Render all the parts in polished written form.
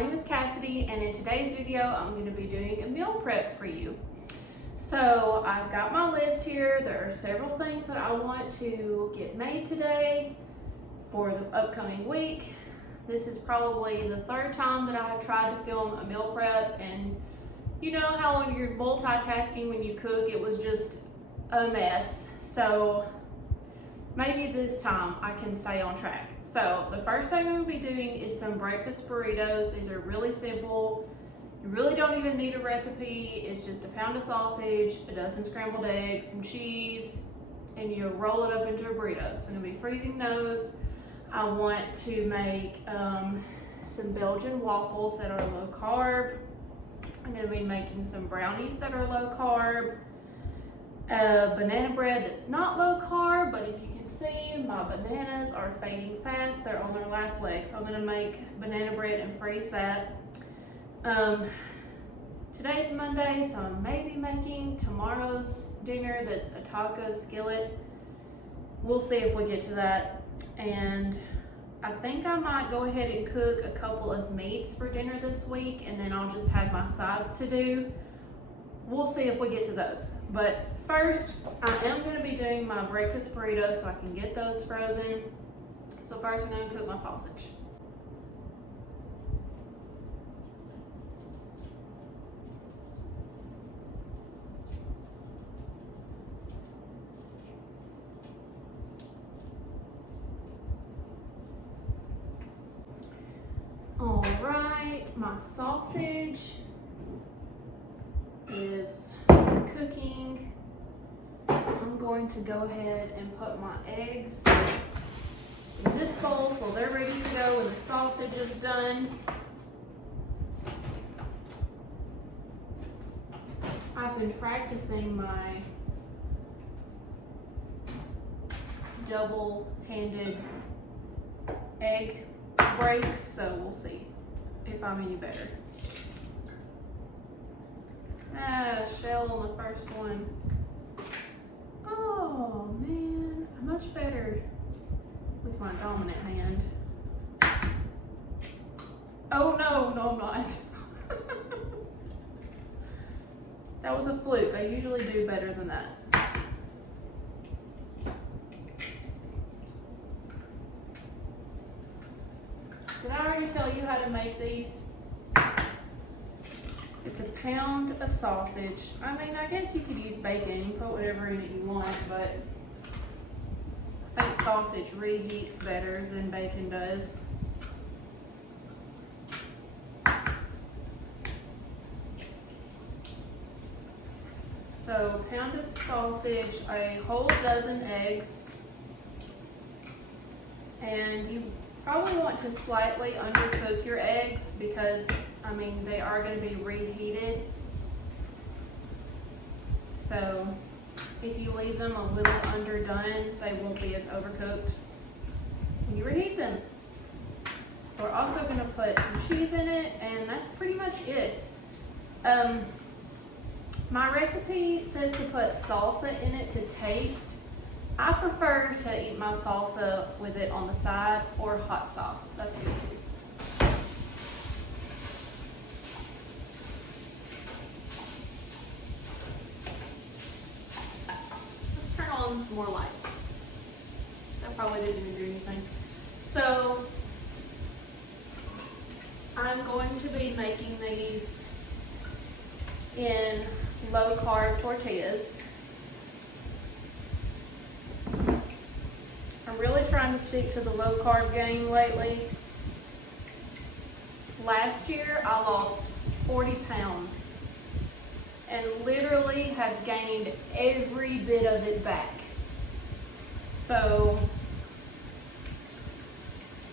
name is Cassidy, and in today's video I'm going to be doing a meal prep for you. So I've got my list here. There are several things that I want to get made today for the upcoming week. This is probably the third time that I have tried to film a meal prep, and you know how when you're multitasking when you cook, it was just a mess. So maybe this time I can stay on track. So the first thing I'm going to be doing is some breakfast burritos. These are really simple. You really don't even need a recipe. It's just a pound of sausage, a dozen scrambled eggs, some cheese, and you roll it up into a burrito. So I'm going to be freezing those. I want to make some Belgian waffles that are low carb. I'm going to be making some brownies that are low carb. Banana bread that's not low carb, but if you can see, my bananas are fading fast. They're on their last leg, so I'm going to make banana bread and freeze that. Today's Monday, so I may be making tomorrow's dinner that's a taco skillet. We'll see if we get to that. And I think I might go ahead and cook a couple of meats for dinner this week, and then I'll just have my sides to do. We'll see if we get to those. But first, I am going to be doing my breakfast burritos so I can get those frozen. So first I'm going to cook my sausage. All right, my sausage is cooking. I'm going to go ahead and put my eggs in this bowl so they're ready to go when the sausage is done. I've been practicing my double-handed egg breaks, so we'll see if I'm any better. Shell on the first one. Oh man, I'm much better with my dominant hand. Oh no, I'm not. That was a fluke. I usually do better than that. Did I already tell you how to make these? It's a pound of sausage. I mean, I guess you could use bacon. You put whatever in it you want, but I think sausage reheats better than bacon does. So, pound of sausage, a whole dozen eggs, and you probably want to slightly undercook your eggs because, I mean, they are going to be reheated. So if you leave them a little underdone, they won't be as overcooked when you reheat them. We're also going to put some cheese in it, and that's pretty much it. My recipe says to put salsa in it to taste. I prefer to eat my salsa with it on the side or hot sauce. That's good too. Let's turn on more lights. That probably didn't even do anything. So I'm going to be making these in low carb tortillas. I'm really trying to stick to the low carb game lately. Last year I lost 40 pounds and literally have gained every bit of it back. So,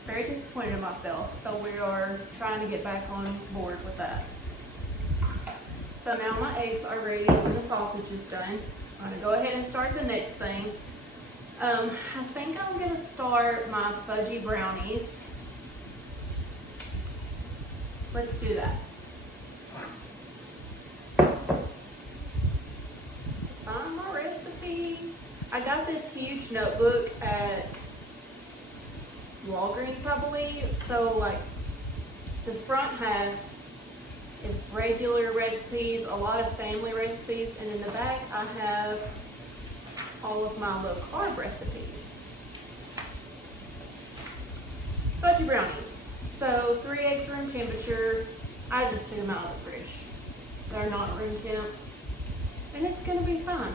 very disappointed in myself. So we are trying to get back on board with that. So now my eggs are ready when the sausage is done. I'm gonna go ahead and start the next thing. I think I'm going to start my fudgy brownies. Let's do that. Find my recipe. I got this huge notebook at Walgreens, I believe. So like The front half is regular recipes, a lot of family recipes, and in the back I have all of my low carb recipes. Fudgy brownies. So 3 eggs room temperature. I just threw them out of the fridge. They're not room temp, and it's gonna be fun.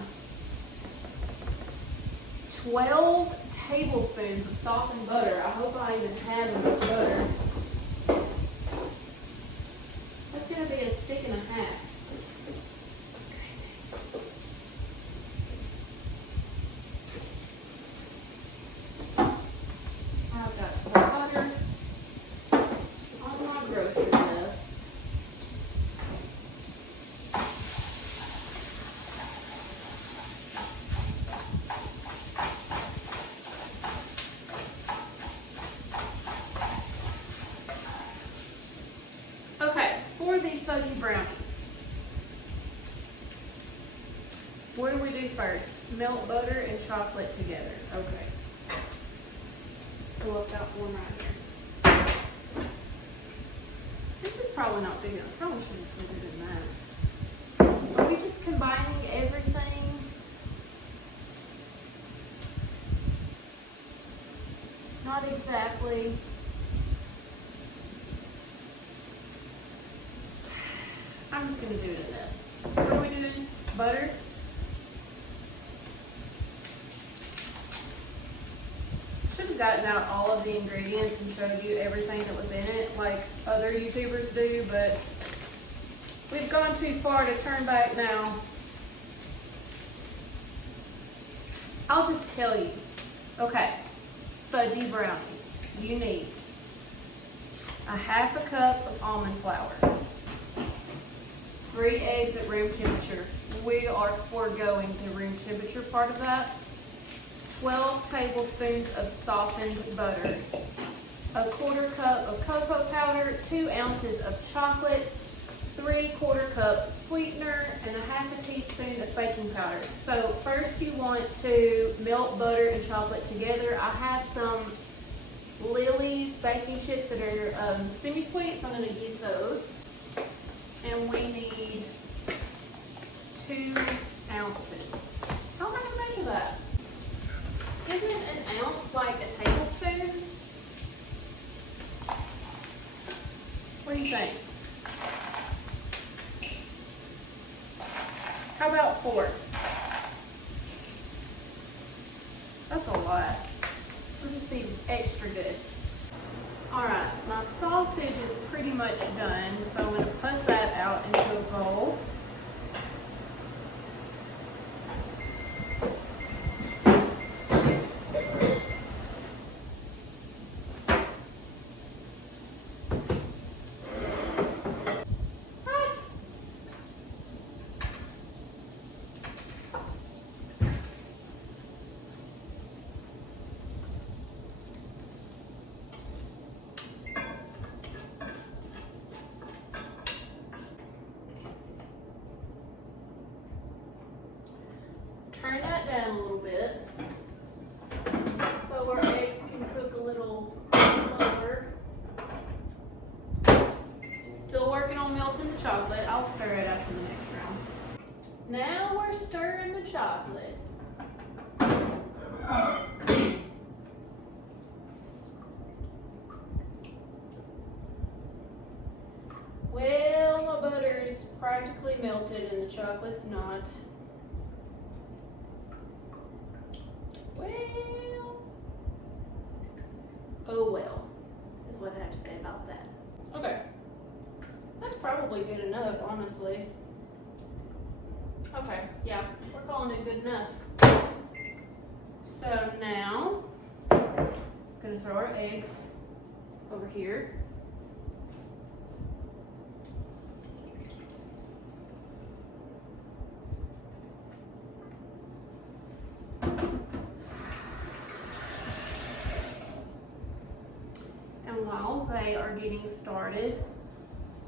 12 tablespoons of softened butter. I hope I even had enough butter. That's gonna be a stick and a half. I've got butter on my grocery list. Okay, for the fudgy brownies, what do we do first? Melt butter and chocolate together. Okay. So I've got one right here. This is probably not big enough. Probably should be bigger than that. Are we just combining everything? Not exactly. I'm just going to do it in this. What are we doing? Butter? Should have gotten out all of the ingredients and showed you everything that was in it like other YouTubers do, but we've gone too far to turn back now. I'll just tell you. Okay, fudgy brownies. You need a half a cup of almond flour, 3 eggs at room temperature. We are foregoing the room temperature part of that. 12 tablespoons of softened butter, a 1/4 cup of cocoa powder, 2 ounces of chocolate, 3/4 cup sweetener, and a half a teaspoon of baking powder. So first you want to melt butter and chocolate together. I have some Lily's baking chips that are semi-sweet, so I'm going to use those. And we need 2 ounces. How am I going to measure that? Isn't an ounce like a tablespoon? What do you think? How about 4? That's a lot. We'll just be extra good. Alright, my sausage is pretty much done, so I'm going to put that out into a bowl. Turn that down a little bit so our eggs can cook a little lower. Still working on melting the chocolate. I'll stir it after the next round. Now we're stirring the chocolate. Well, my butter's practically melted and the chocolate's not. Well, oh well, is what I have to say about that. Okay, that's probably good enough, honestly. Okay, yeah, we're calling it good enough. So now, I'm gonna throw our eggs over here. While they are getting started,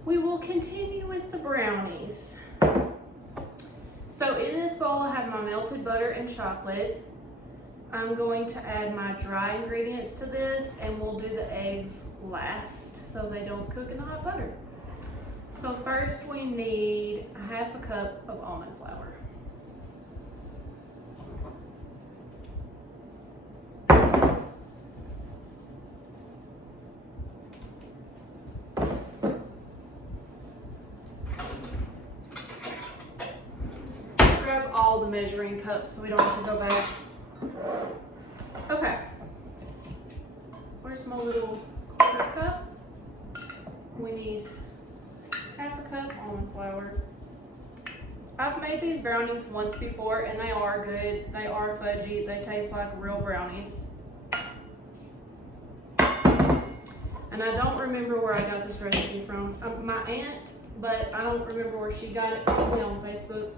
we will continue with the brownies. So in this bowl I have my melted butter and chocolate. I'm going to add my dry ingredients to this, and we'll do the eggs last so they don't cook in the hot butter. So first we need a half a cup of almond flour. Grab all the measuring cups so we don't have to go back. Okay. Where's my little quarter cup? We need half a cup almond flour. I've made these brownies once before and they are good. They are fudgy. They taste like real brownies. And I don't remember where I got this recipe from. My aunt, but I don't remember where she got it, probably on Facebook.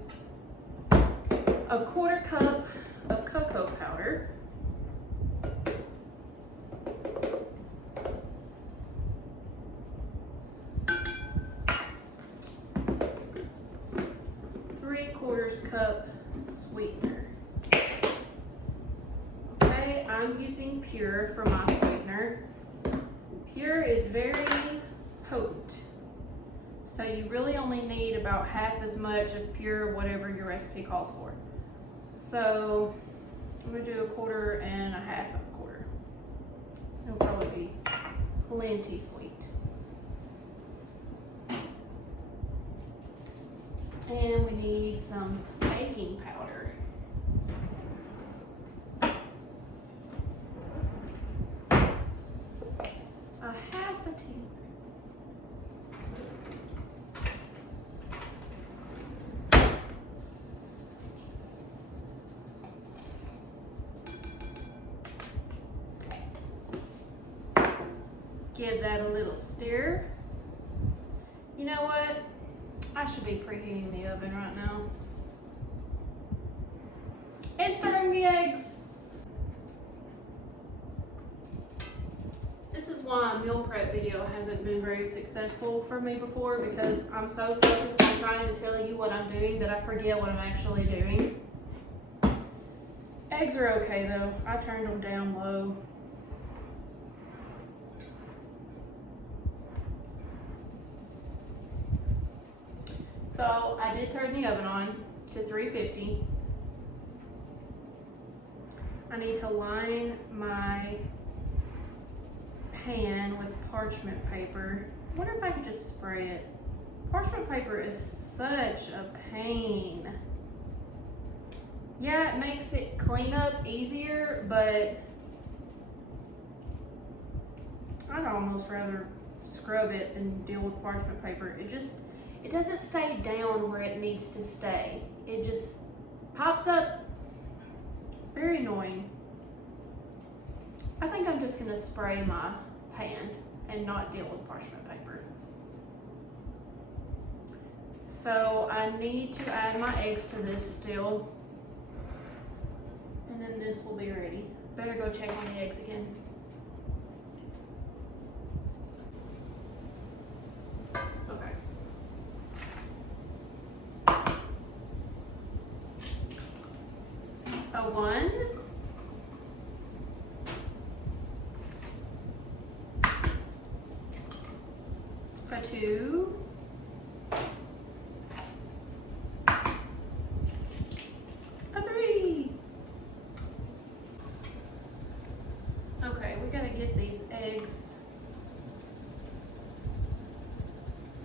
A quarter cup of cocoa powder. Three-quarters cup sweetener. Okay, I'm using Pure for my sweetener. Pure is very potent, so you really only need about half as much of Pure, whatever your recipe calls for. So I'm gonna do a quarter and a half of a quarter. It'll probably be plenty sweet. And we need some baking powder. A half a teaspoon. Give that a little stir. You know what? I should be preheating the oven right now. And stirring the eggs. This is why a meal prep video hasn't been very successful for me before, because I'm so focused on trying to tell you what I'm doing that I forget what I'm actually doing. Eggs are okay though. I turned them down low. So I did turn the oven on to 350. I need to line my pan with parchment paper. I wonder if I could just spray it. Parchment paper is such a pain. Yeah, it makes it clean up easier, but I'd almost rather scrub it than deal with parchment paper. It doesn't stay down where it needs to stay. It just pops up. It's very annoying. I think I'm just gonna spray my pan and not deal with parchment paper. So I need to add my eggs to this still. And then this will be ready. Better go check on the eggs again. Okay. A 1, a 2, a 3. Okay, we gotta get these eggs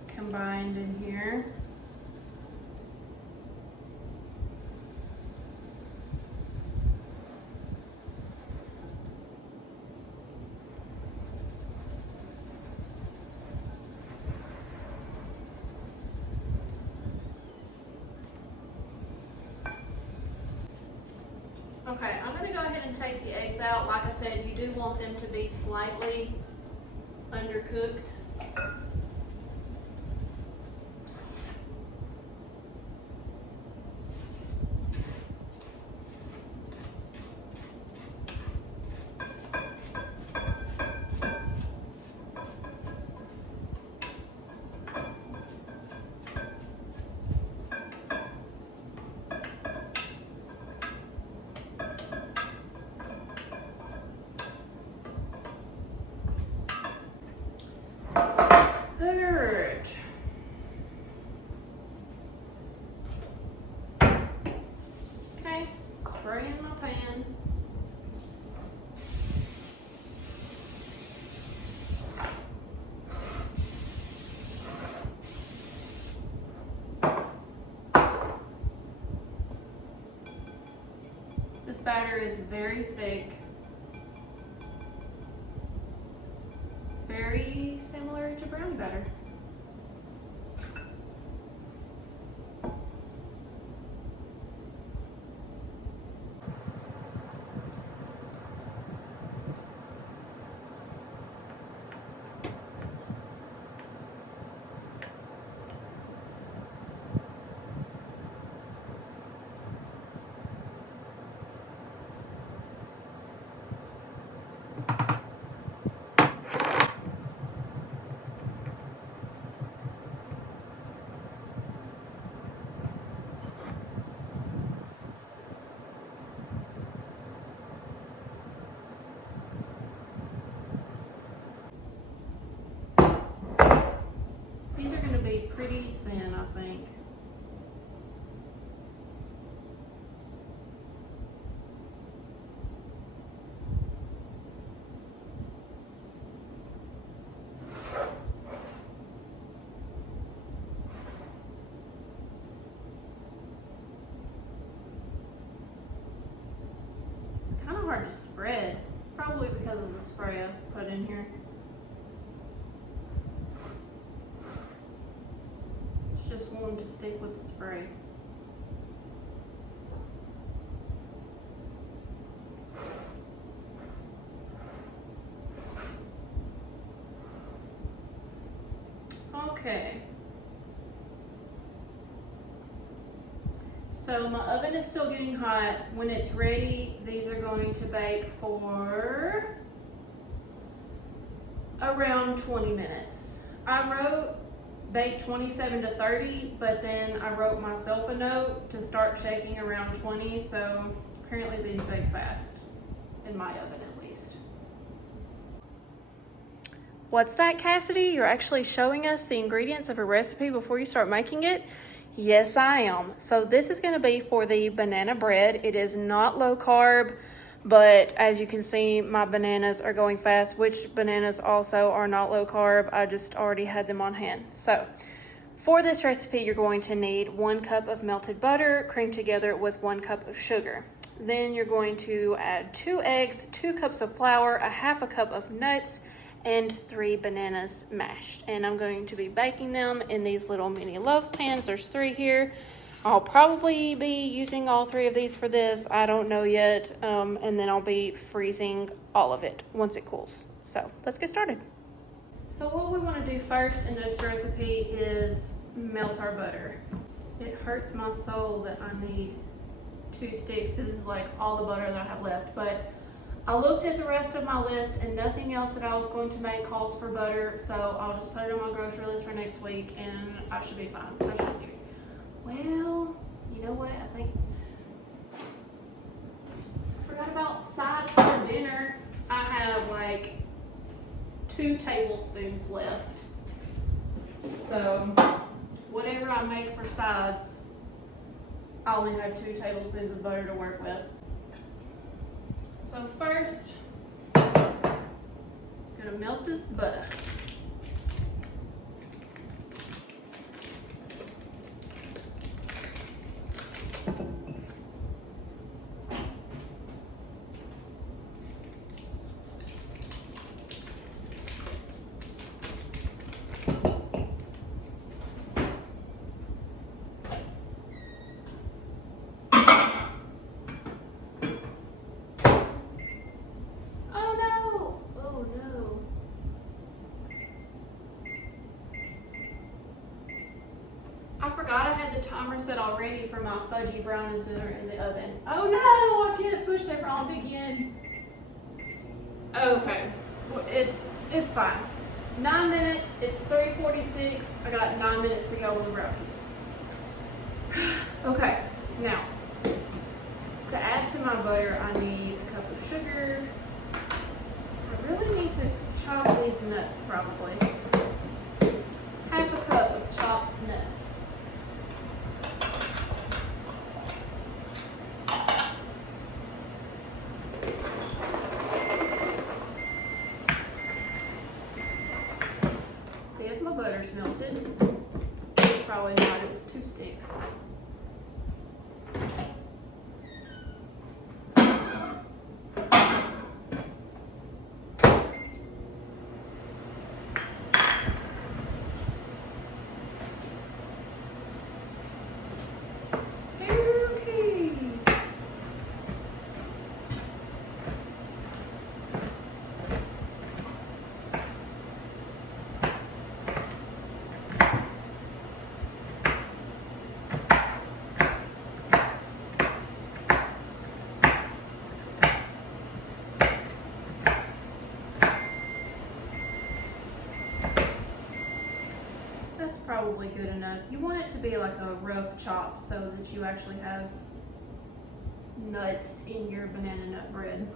combined in here. Okay, I'm going to go ahead and take the eggs out. Like I said, you do want them to be slightly undercooked. batter is very thick, very similar to brownie batter. These are going to be pretty thin, I think. It's kind of hard to spread, probably because of the spray I put in here. Just want to stick with the spray. Okay. So my oven is still getting hot. When it's ready, these are going to bake for around 20 minutes. I wrote bake 27 to 30, but then I wrote myself a note to start checking around 20, so apparently these bake fast, in my oven at least. What's that, Cassidy? You're actually showing us the ingredients of a recipe before you start making it? Yes, I am. So this is going to be for the banana bread. It is not low carb, but as you can see, my bananas are going fast, which bananas also are not low carb. I just already had them on hand. So for this recipe, you're going to need 1 cup of melted butter creamed together with 1 cup of sugar. Then you're going to add 2 eggs, 2 cups of flour, a half a cup of nuts, and 3 bananas mashed. And I'm going to be baking them in these little mini loaf pans. There's 3 here. I'll probably be using all 3 of these for this. I don't know yet. And then I'll be freezing all of it once it cools. So let's get started. So what we want to do first in this recipe is melt our butter. It hurts my soul that I need 2 sticks because this is like all the butter that I have left. But I looked at the rest of my list and nothing else that I was going to make calls for butter. So I'll just put it on my grocery list for next week and I should be fine. I should be. Well, you know what? I think I forgot about sides for dinner. I have like 2 tablespoons left. So whatever I make for sides, I only have 2 tablespoons of butter to work with. So first, I'm gonna melt this butter. I forgot I had the timer set already for my fudgy brownies that are in the oven. Oh no, I can't push that wrong again. Okay, well, it's fine. 9 minutes, it's 3:46. I got 9 minutes to go with the brownies. Okay, now, to add to my butter, I need a cup of sugar. I really need to chop these nuts probably. Half a cup of chopped nuts. See if my butter's melted. It's probably not, it was 2 sticks. that's probably good enough. You want it to be like a rough chop so that you actually have nuts in your banana nut bread.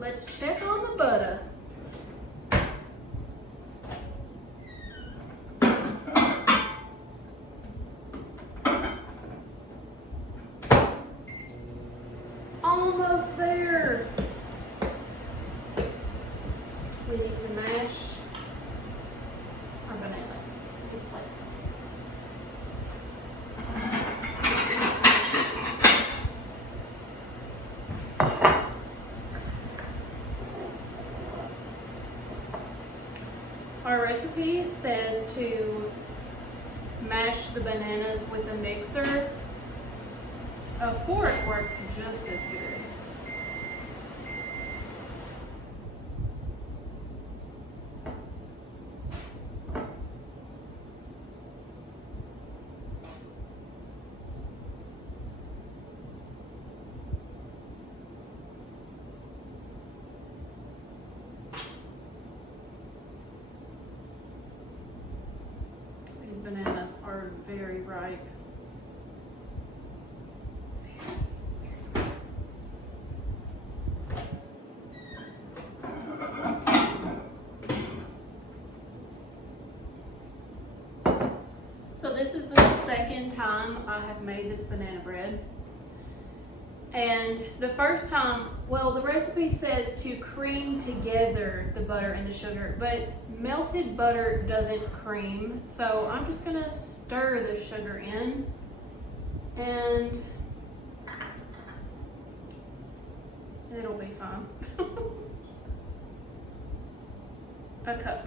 Let's check on the butter. Almost there. We need to mash our bananas. Good plate. Our recipe says to mash the bananas with a mixer. A fork works just as good. These bananas are very ripe. So this is the second time I have made this banana bread. And the first time, well, the recipe says to cream together the butter and the sugar, but melted butter doesn't cream. So I'm just gonna stir the sugar in and it'll be fine. A cup.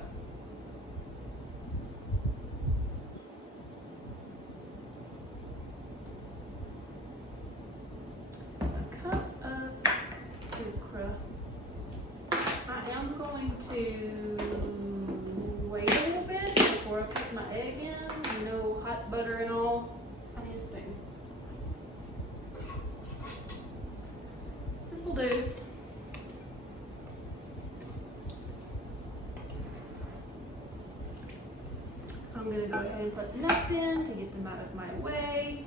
I am going to wait a little bit before I put my egg in. You know, hot butter and all. I need a spoon. This will do. I'm going to go ahead and put the nuts in to get them out of my way.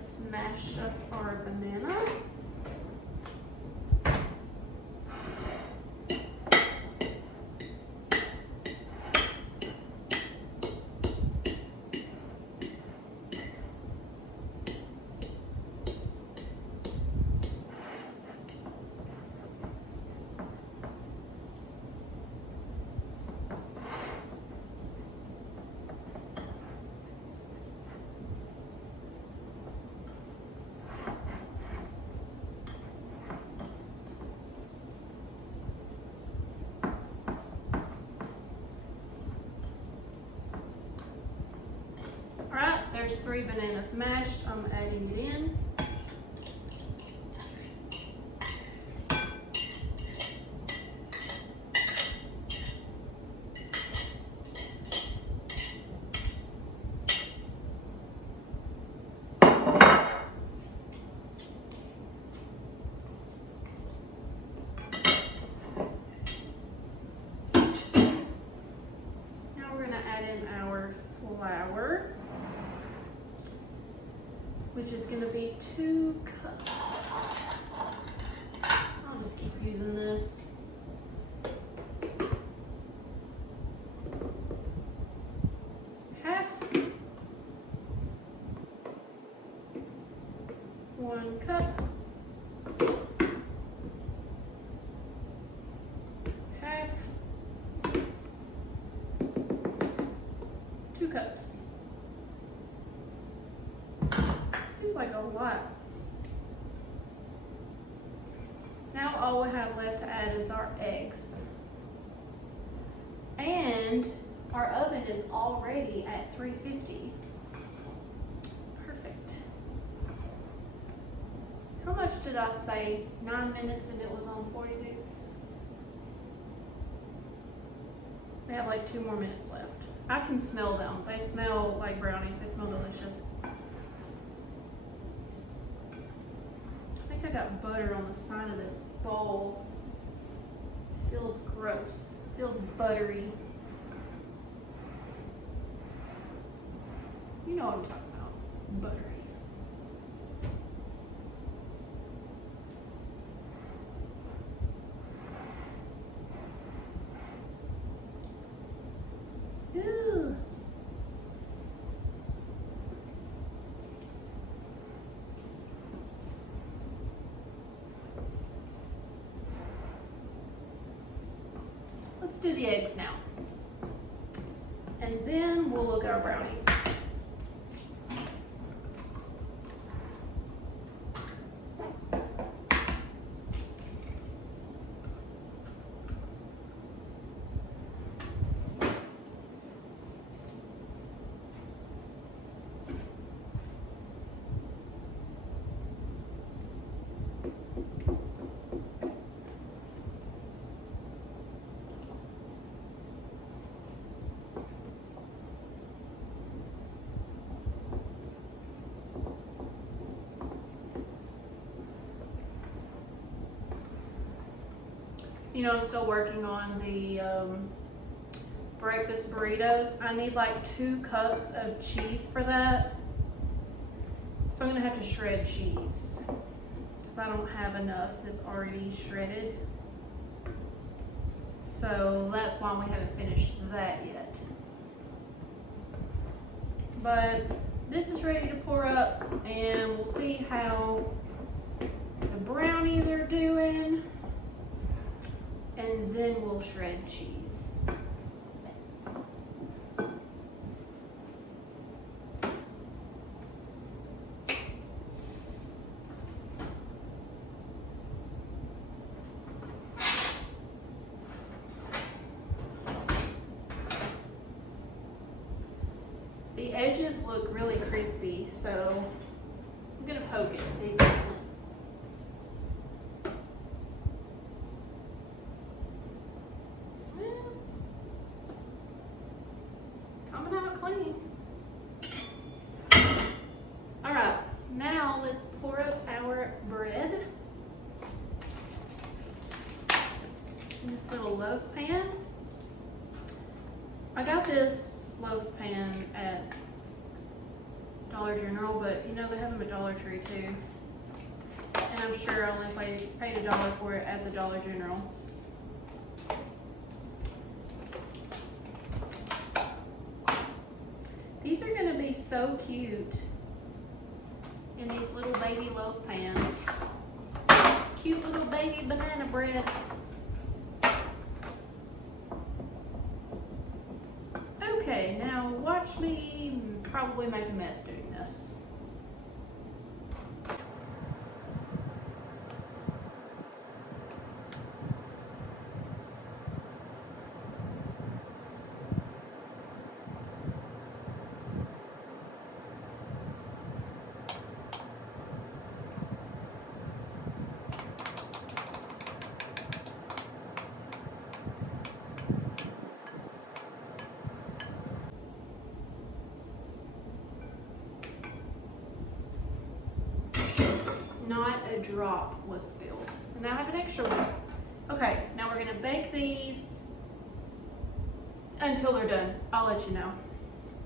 Smash up our banana. There's 3 bananas mashed. I'm adding it in. Now we're going to add in our flour, which is going to be 2 cups. I'll just keep using this. Half. 1 cup. Half. 2 cups. Seems like a lot. Now all we have left to add is our eggs. And our oven is already at 350. Perfect. How much did I say? 9 minutes and it was on 42? We have like 2 more minutes left. I can smell them. They smell like brownies. They smell delicious. I think I got butter on the side of this bowl. It feels gross. It feels buttery. You know what I'm talking about. Buttery. Ooh. Let's do the eggs now. And then we'll look at our brownies. You know, I'm still working on the breakfast burritos. I need like 2 cups of cheese for that. So I'm gonna have to shred cheese because I don't have enough that's already shredded. So that's why we haven't finished that yet. But this is ready to pour up, and we'll see how the brownies are doing. And then we'll shred cheese. The edges look really crispy, so I'm gonna poke it, see if it's clean. Coming out clean. All right, now let's pour up our bread in this little loaf pan. I got this loaf pan at Dollar General, but you know they have them at Dollar Tree too. And I'm sure I only paid $1 for it at the Dollar General. These are gonna be so cute in these little baby loaf pans. Cute little baby banana breads. Okay, now watch me probably make a mess doing this. Not a drop was spilled. And now I have an extra one. Okay, now we're gonna bake these until they're done. I'll let you know.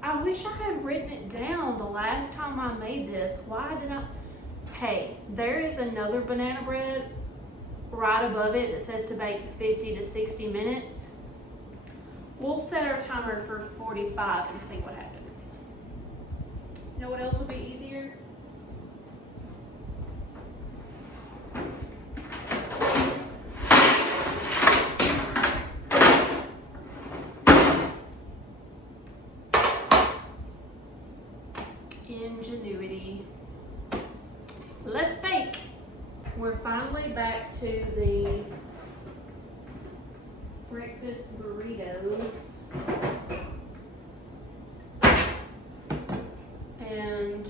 I wish I had written it down the last time I made this. Why did I? Hey, there is another banana bread right above it that says to bake 50 to 60 minutes. We'll set our timer for 45 and see what happens. You know what else would be easier? Ingenuity. Let's bake. We're finally back to the breakfast burritos. And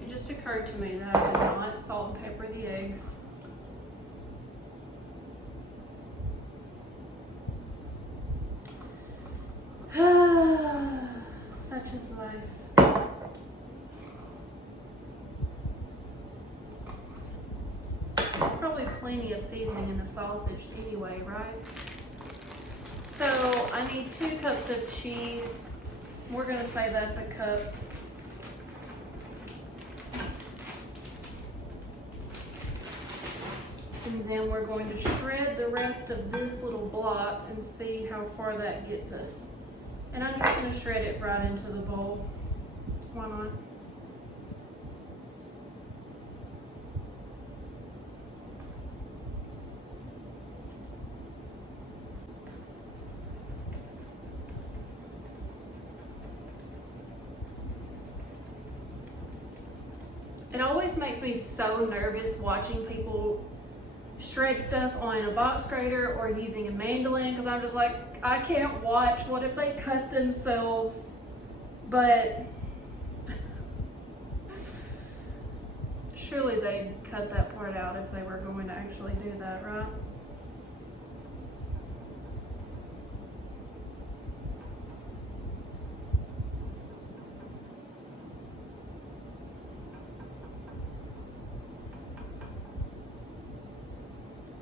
it just occurred to me that I did not salt and pepper the eggs. Probably plenty of seasoning in the sausage anyway, right? So I need 2 cups of cheese. We're gonna say that's a cup. And then we're going to shred the rest of this little block and see how far that gets us. And I'm just gonna shred it right into the bowl. Why not? It always makes me so nervous watching people shred stuff on a box grater or using a mandolin, because I'm just like, I can't watch. What if they cut themselves? But surely they'd cut that part out if they were going to actually do that, right?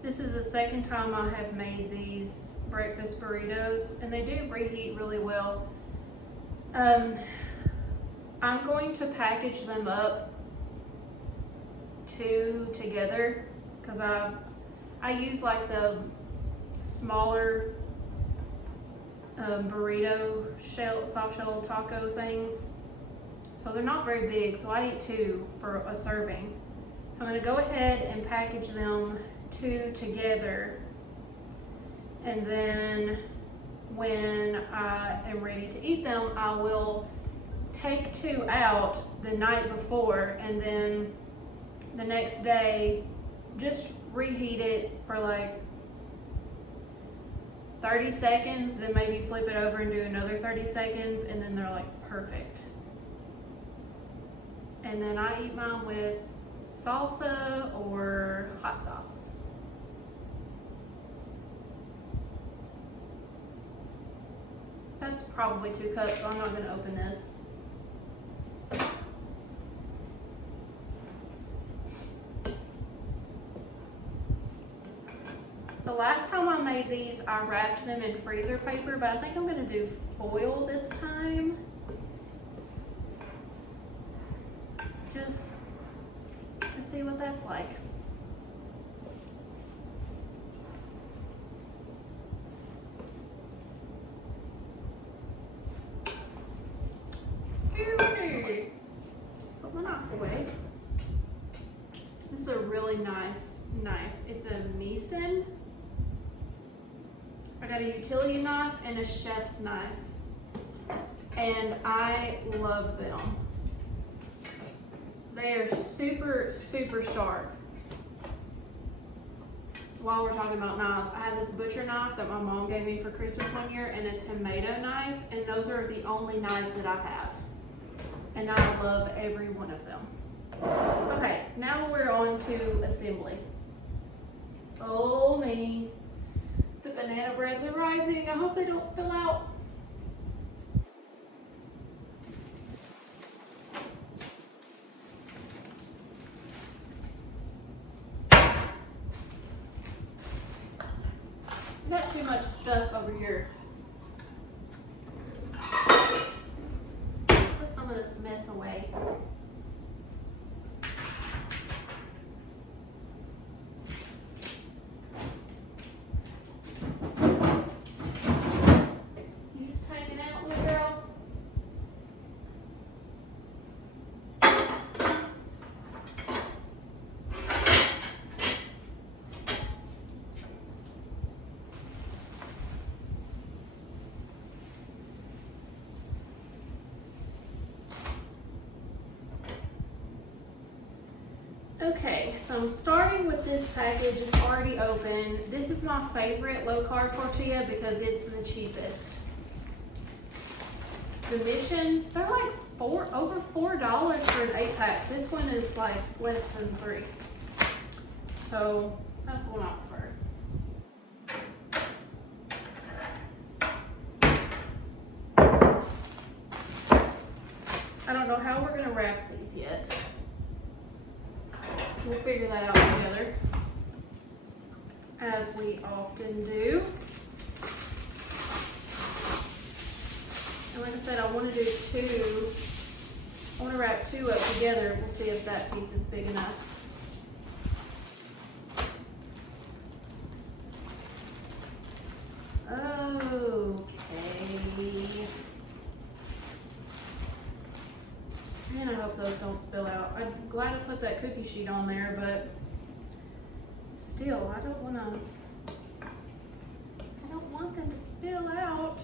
This is the second time I have made these breakfast burritos, and they do reheat really well. I'm going to package them up 2 together, because I use like the smaller burrito soft shell taco things. So they're not very big, so I eat 2 for a serving. So I'm gonna go ahead and package them 2 together, and then when I am ready to eat them, I will take 2 out the night before, and then the next day just reheat it for like 30 seconds, then maybe flip it over and do another 30 seconds, and then they're like perfect. And then I eat mine with salsa or hot sauce. That's probably 2 cups, so I'm not gonna open this. The last time I made these, I wrapped them in freezer paper, but I think I'm gonna do foil this time. Just to see what that's like. Put my knife away. This is a really nice knife. It's a Mason. I got a utility knife and a chef's knife, and I love them. They are super, super sharp. While we're talking about knives, I have this butcher knife that my mom gave me for Christmas one year, and a tomato knife, and those are the only knives that I have. And I love every one of them. Okay, now we're on to assembly. Oh me. The banana breads are rising. I hope they don't spill out. I got too much stuff over here. Put some of this mess away. You just hanging out, little girl? Okay, so I'm starting with this package. It's already open. This is my favorite low carb tortilla because it's the cheapest. The Mission, they're like over $4 for an 8-pack. This one is like less than $3. So that's the one I prefer. I don't know how we're gonna wrap these yet. We'll figure that out together, as we often do. And like I said, I want to do two. I want to wrap two up together. We'll see if that piece is big enough. Okay. Man, I hope those don't spill out. I'm glad I put that cookie sheet on there, but still, I don't want them to spill out.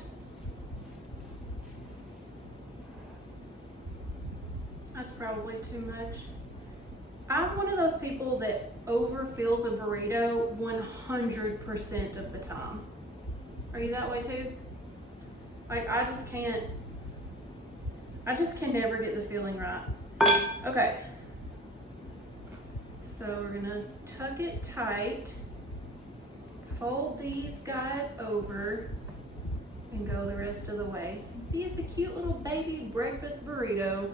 That's probably too much. I'm one of those people that overfills a burrito 100% of the time. Are you that way too? Like, I just can never get the feeling right. Okay. So we're gonna tuck it tight, fold these guys over, and go the rest of the way. And see, it's a cute little baby breakfast burrito.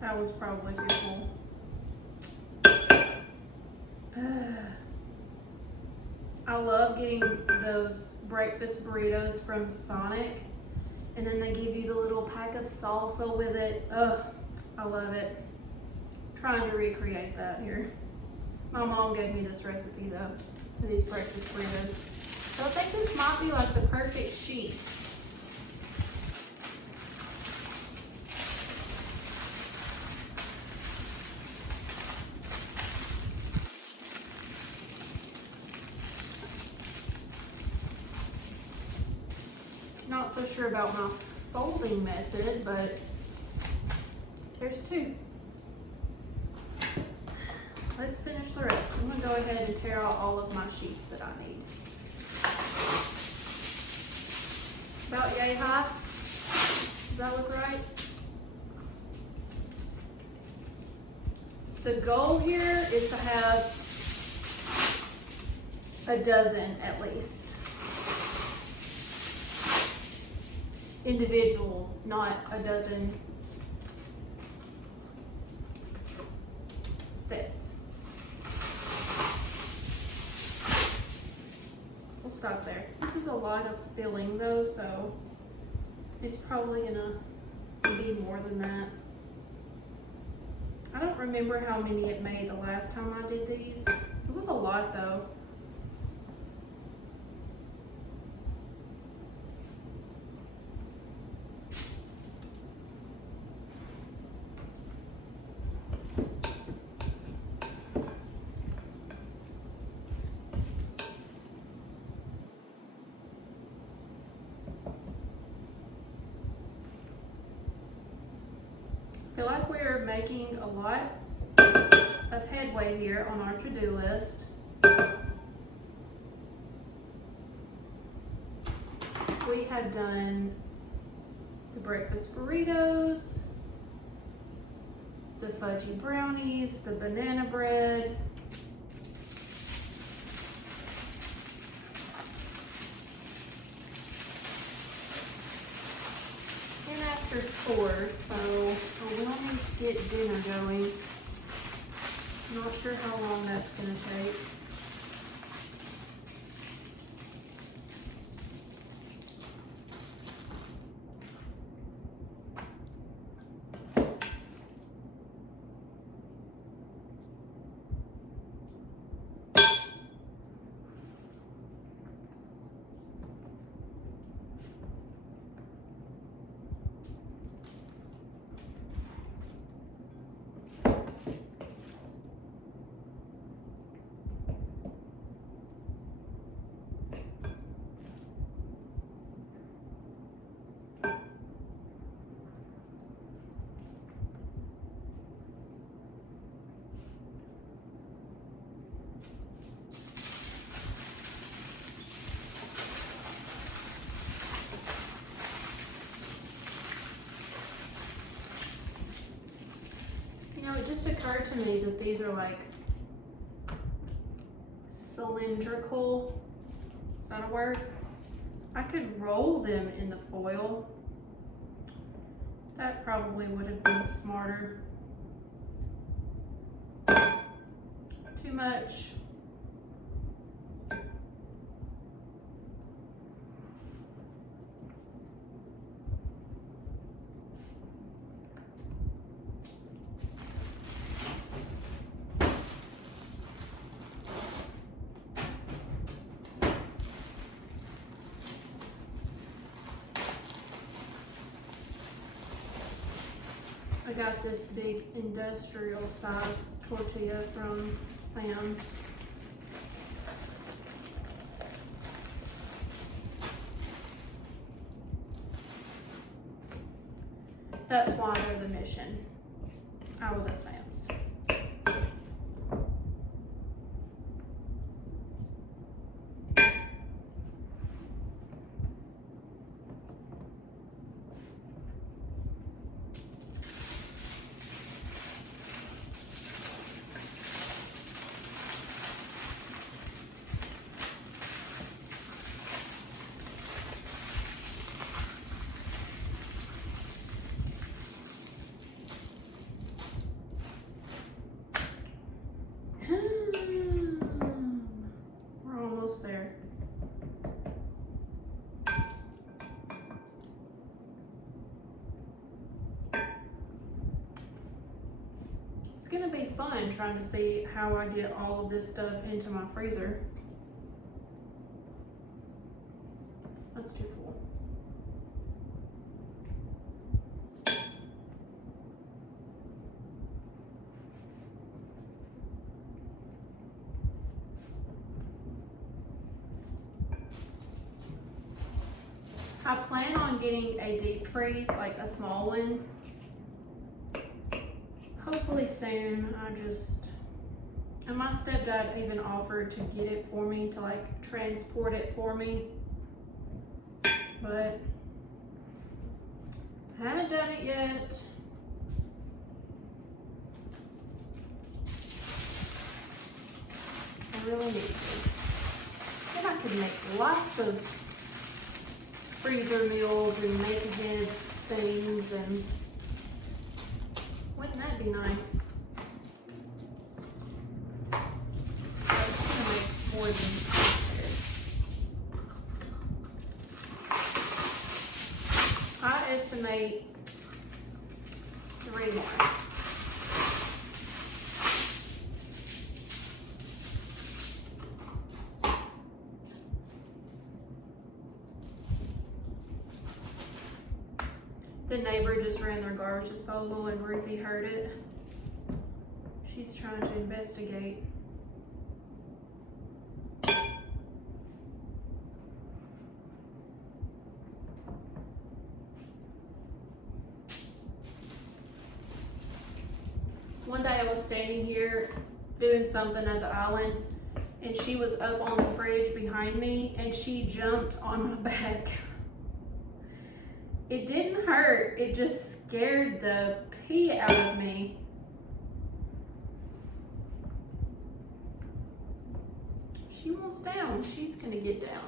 That was probably too full. I love getting those breakfast burritos from Sonic, and then they give you the little pack of salsa with it. Ugh, I love it. Trying to recreate that here. My mom gave me this recipe though, for these breakfast burritos. So I think this might be like the perfect sheet. Not so sure about my folding method, but there's two. Let's finish the rest. I'm gonna go ahead and tear out all of my sheets that I need. About yay high? Does that look right? The goal here is to have a dozen at least. Individual, not a dozen sets. We'll stop there. This is a lot of filling though, so it's probably gonna be more than that. I don't remember how many it made the last time I did these. It was a lot though. I feel like we're making a lot of headway here on our to-do list. We have done the breakfast burritos, the fudgy brownies, the banana bread, after 4, so I will need to get dinner going. Not sure how long that's going to take. just occurred to me that these are like cylindrical. Is that a word? I could roll them in the foil. That probably would have been smarter. Too much. I got this big industrial size tortilla from Sam's. That's why they're the mission. I was at Sam's. We're almost there. It's gonna be fun trying to see how I get all of this stuff into my freezer. That's too full. I plan on getting a deep freeze, like a small one. Hopefully soon. And my stepdad even offered to get it for me, to like transport it for me. But I haven't done it yet. I really need to. And I could make lots of freezer meals and make ahead things, and wouldn't that be nice? I'm just gonna make more than I estimate 3 more. The neighbor just ran their garbage disposal and Ruthie heard it. She's trying to investigate. One day I was standing here doing something at the island, and she was up on the fridge behind me, and she jumped on my back. It didn't hurt, it just scared the pee out of me. She wants down, she's gonna get down.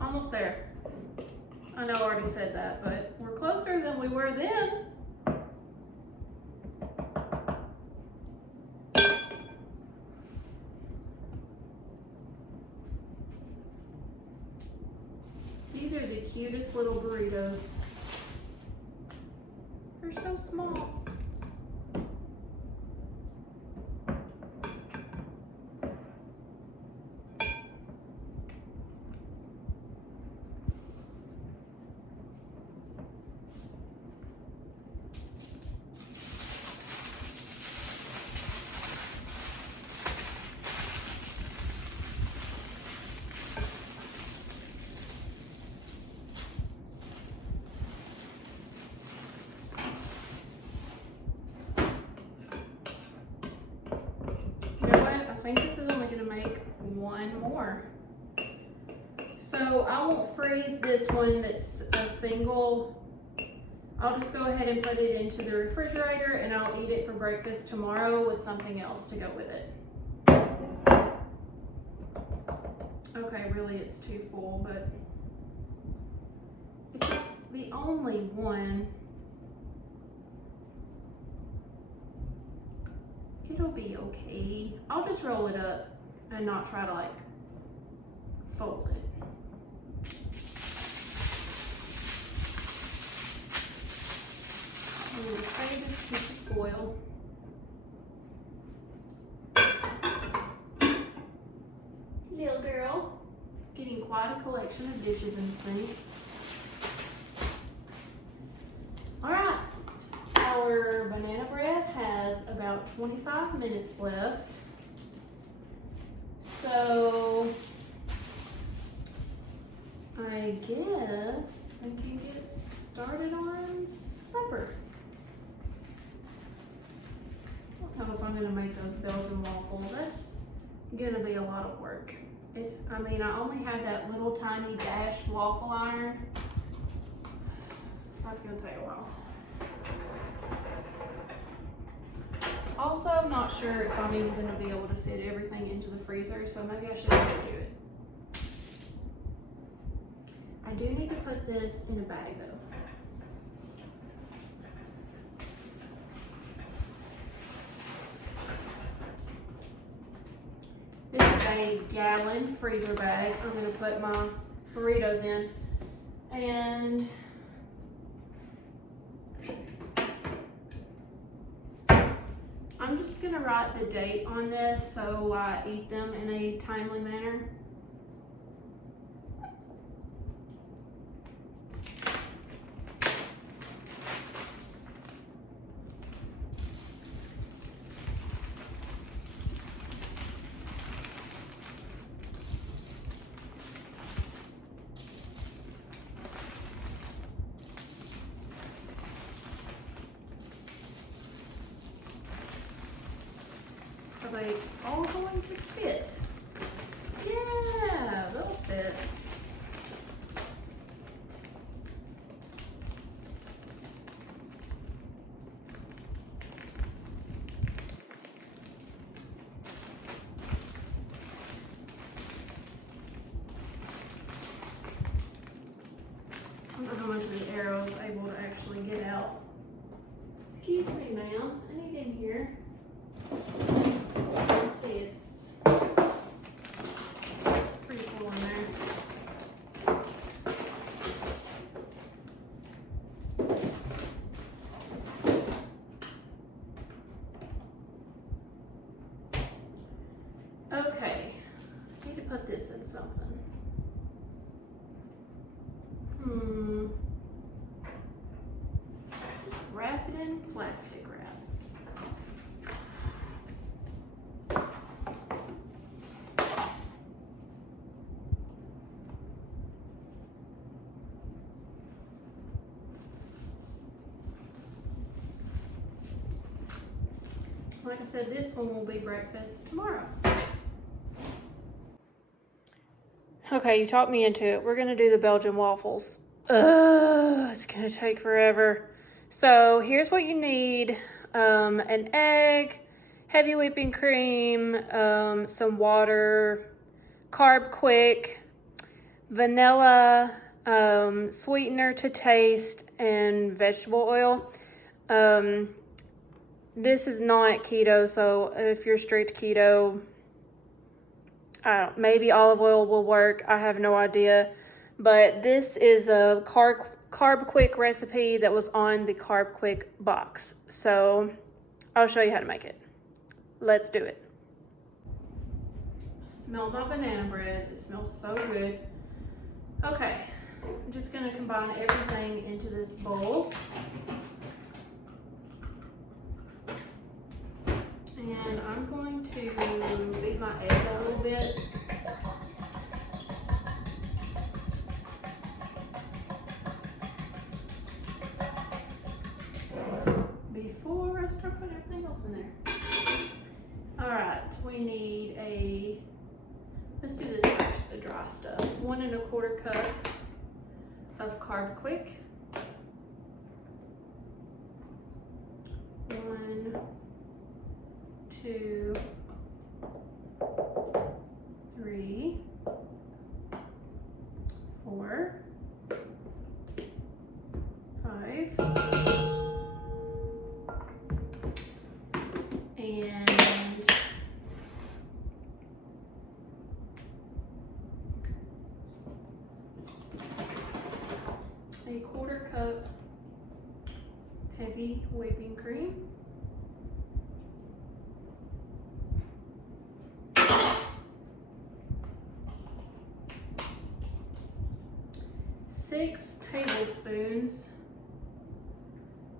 Almost there. I know I already said that, but we're closer than we were then. These are the cutest little burritos. They're so small. one more. So I won't freeze this one that's a single. I'll just go ahead and put it into the refrigerator and I'll eat it for breakfast tomorrow with something else to go with it. Okay, really it's too full, but if it's the only one, it'll be okay. I'll just roll it up and not try to like fold it. I'm going to save this piece of foil. Little girl, getting quite a collection of dishes in the sink. All right, our banana bread has about 25 minutes left. So I guess I can get started on supper. I don't know if I'm gonna make those Belgian waffles. That's gonna be a lot of work. I mean, I only have that little tiny dash waffle iron. That's gonna take a while. Also, I'm not sure if I'm even gonna be able to fit everything into the freezer, so maybe I should go do it. I do need to put this in a bag though. This is a gallon freezer bag. I'm gonna put my burritos in. And I'm just gonna write the date on this so I eat them in a timely manner. Are they all going to fit? Yeah, they'll fit. I don't know how much of the arrow is able to actually get out. Excuse me, ma'am. I need in here. Let's see, it's pretty full in there. Okay, I need to put this in something. Just wrap it in plastic wrap. Like I said, this one will be breakfast tomorrow. Okay, you talked me into it. We're gonna do the Belgian waffles. It's gonna take forever. So here's what you need. An egg, heavy whipping cream, some water, carb quick, vanilla, sweetener to taste, and vegetable oil. This is not keto, so if you're strict keto, maybe olive oil will work. I have no idea. But this is a carb quick recipe that was on the Carb Quick box. So I'll show you how to make it. Let's do it. Smell my banana bread. It smells so good. Okay, I'm just gonna combine everything into this bowl. And I'm going to beat my egg a little bit. Before I start putting everything else in there. All right, we need let's dry stuff. 1 1/4 cup of Carb Quick. 1, 2, 3, 4, 5, and a 1/4 cup heavy whipping cream. 6 tablespoons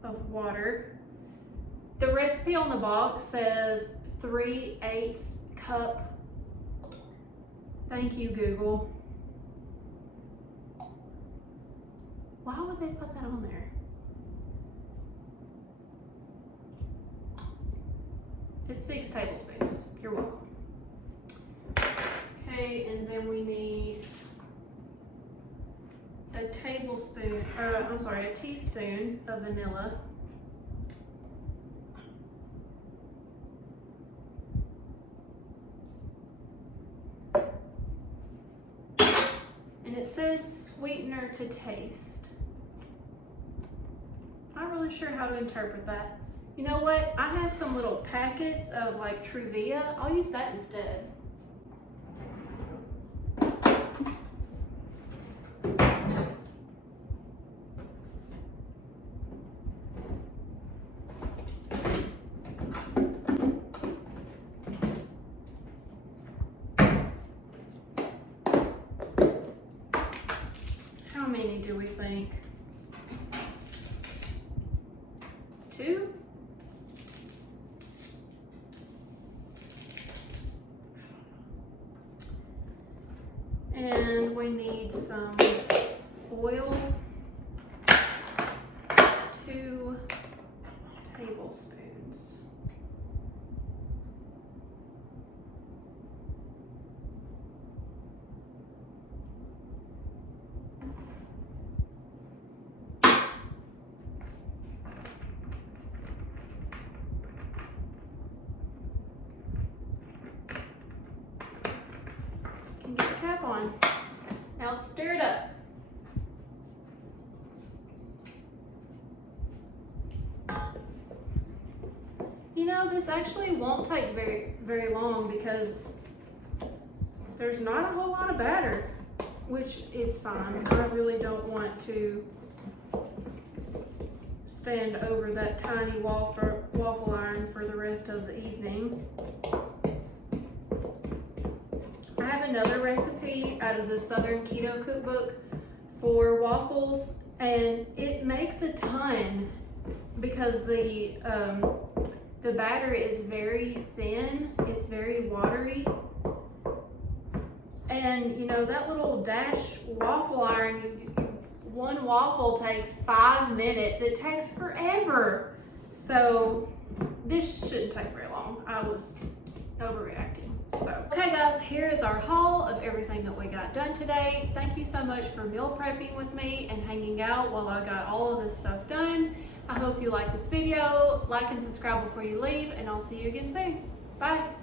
of water. The recipe on the box says 3/8 cup. Thank you, Google. Why would they put that on there? It's 6 tablespoons. You're welcome. Okay, and then we need a teaspoon of vanilla. And it says sweetener to taste. Not really sure how to interpret that. You know what? I have some little packets of like Truvia. I'll use that instead. How many do we think? 2? And we need some oil, 2 tablespoons. Can get the cap on. Now let's stir it up. You know, this actually won't take very long because there's not a whole lot of batter, which is fine. I really don't want to stand over that tiny waffle iron for the rest of the evening. I have another recipe out of the Southern Keto Cookbook for waffles, and it makes a ton because the batter is very thin, it's very watery, and you know that little Dash waffle iron, one waffle takes 5 minutes. It takes forever. So this shouldn't take very long. I was overreacting. So, okay guys, here is our haul of everything that we got done today. Thank you so much for meal prepping with me and hanging out while I got all of this stuff done. I hope you like this video. Like and subscribe before you leave, and I'll see you again soon. Bye.